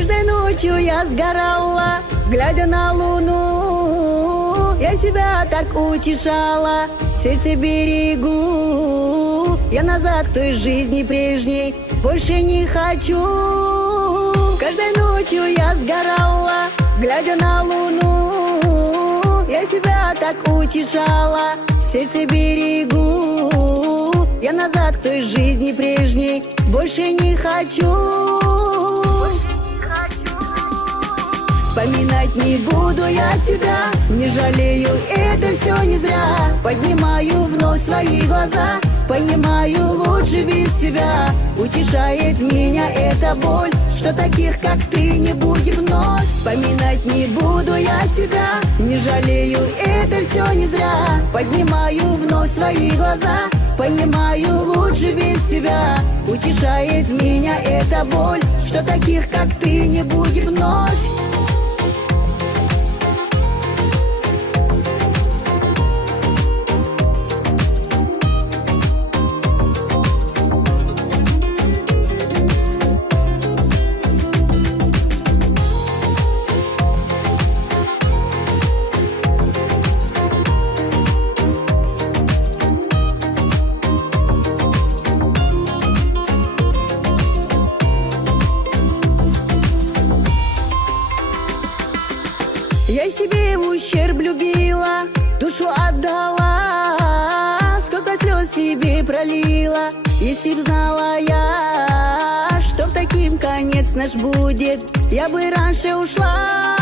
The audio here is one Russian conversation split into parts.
Каждой ночью я сгорала, глядя на луну. Я себя так утешала, сердце берегу. Я назад к той жизни прежней больше не хочу. Каждой ночью я сгорала, глядя на луну. Я себя так утешала, сердце берегу. Я назад к той жизни прежней больше не хочу. Вспоминать не буду я тебя, не жалею, это все не зря. Поднимаю вновь свои глаза, понимаю, лучше без тебя. Утешает меня эта боль, что таких, как ты, не будет вновь. Вспоминать не буду я тебя, не жалею, это все не зря. Поднимаю вновь свои глаза, понимаю, лучше без тебя. Утешает меня эта боль, что таких, как ты, не будет вновь. Я себе ущерб любила, душу отдала, сколько слез себе пролила. Если б знала я, что в таким конец наш будет, я бы раньше ушла.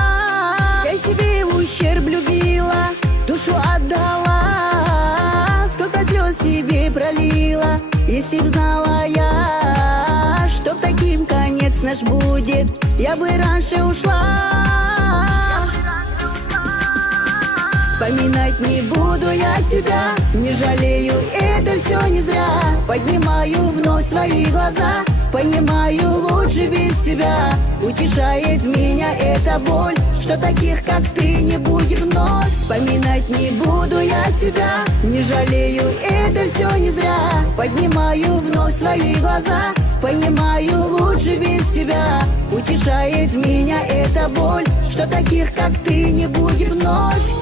Я себе ущерб любила, душу отдала, сколько слез себе пролила. Если б знала я, что в таким конец наш будет, я бы раньше ушла. Вспоминать не буду я тебя, не жалею, это все не зря. Поднимаю вновь свои глаза, понимаю, лучше без тебя. Утешает меня эта боль, что таких, как ты, не будет вновь. Вспоминать не буду я тебя, не жалею, это все не зря. Поднимаю вновь свои глаза, понимаю, лучше без тебя. Утешает меня эта боль, что таких, как ты, не будет вновь.